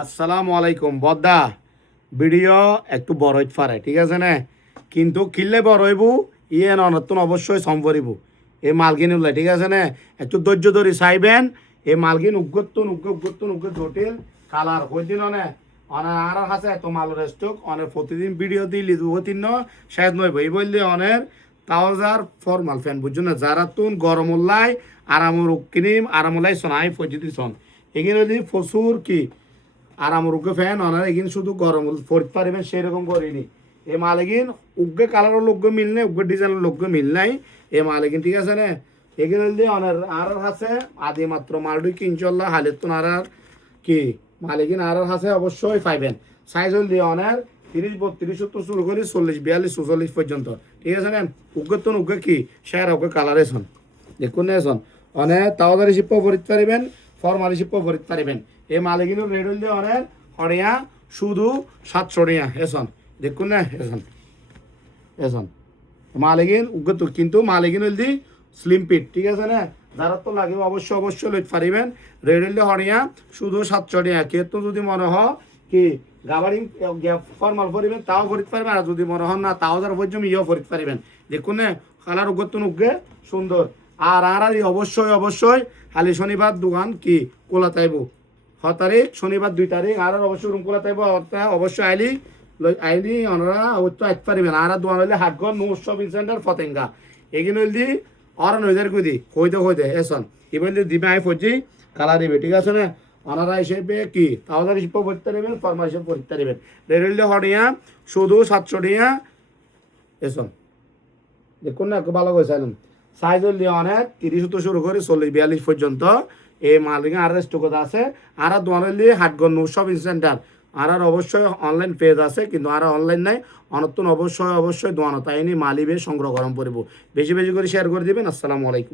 আসসালামু আলাইকুম বদ্দা ভিডিও একটু বড় হইতে পারে ঠিক আছে না কিন্তু কিনলে বড় হইব ইয়ে নতুন অবশ্যই সম্পরিব এই মালগিন উল্লাই ঠিক আছে না একটু ধৈর্য ধরে চাইবেন এই মালগিন উগ্গতুন উগ্গ জটিল কালার হইদিন অনে অনেক আর আছে এত মালের স্টক অনেক প্রতিদিন ভিডিও দিলি দুদিন শেষ নয় এই বললে অনেক তাওজার ফরমাল ফ্যান বুঝছো না যারা তুন গরম উল্লাই আরামর কিনিম আরামলাই শোনাই ফজিদি শোন এখানে প্রচুর কি আর আমার উগ্গে ফ্যান অনার এগিন শুধু গরম ফোরতে পারিবেন সেরকম করিনি এ মাল এগিন উগ্গে কালারের লোক মিল নেই উগ্গে ডিজাইনের লোক মিল নাই এ মাল এগিন ঠিক আছে না এগিন দিয়ে অনার আর আছে আদি মাত্র মালডুই কি ইনশাল্লাহ হালের তো আর কি মাল এগিন আর আছে অবশ্যই পাইবেন সাইজ হল দিয়ে অনার 30-32 তো শুরু করি 40-42-44 পর্যন্ত ঠিক আছে না উগ্গে তো উগ্গে কি শেয়ার উগ্গে কালারে শোন দেখুন না শোন অনেক তাওদারি শিপ্প ভরিতে পারিবেন ফরমালি শিপ্প ভরিতে পারিবেন এই মালিকিনের রেড হল দিয়ে অনেক হরিয়া শুধু 700 টাকা এসন দেখুন না এসন মালিকিন উগ্র কিন্তু মালিকিন হল দি স্লিম পিট ঠিক আছে না যারা তো লাগে অবশ্যই লইতে পারিবেন রেড হল দিয়ে হরিয়া শুধু 700 টাকা কিন্তু যদি মনে হয় কি গাবারিং ফরমাল ভরিবেন তাও ভরিতে পারবেন আর যদি মনে হন না তাও যার পর্যন্ত ইয়েও ভরিতে পারিবেন দেখুন না কালার উগ্রতুন উগ্রে সুন্দর আর অবশ্যই হালি শনিবার দোকান কি কোলা তাইব 6 তারিখ শনিবার 2 তারিখ আর অবশ্যই রুম খোলা থাকবো অবশ্যই আইলি ওনারা অবশ্যই আসতে পারবেন আর দোকান হইলে হাটগড় নূর শপিং সেন্টার ফতেঙ্গা এগিন হইল দি অরণ হইদের কুদি হইতে এসন এবার দিবে আই ফজি কালার দিবে ঠিক আছে না ওনারা হিসেবে কি তাহলে হিসেবে পড়তে নেবেন ফরমা হিসেবে পড়তে নেবেন রেড হইলে হরিয়া শুধু 700 টাকা এসন দেখুন না ভালো কইছিলাম সাইজ হইলে অনেক 30 তো শুরু করে 40-42 পর্যন্ত এই মালিক আর স্টক আছে আর দোয়ালি হাটগড় নূর শপিং সেন্টার আর অবশ্যই অনলাইন পেজ আছে কিন্তু আর অনলাইন নাই অনতন অবশ্যই দোয়ানো তাই নি মালিবে সংগ্রহ গরম পড়ব বেশি করে শেয়ার করে দিবেন আসসালামু আলাইকুম।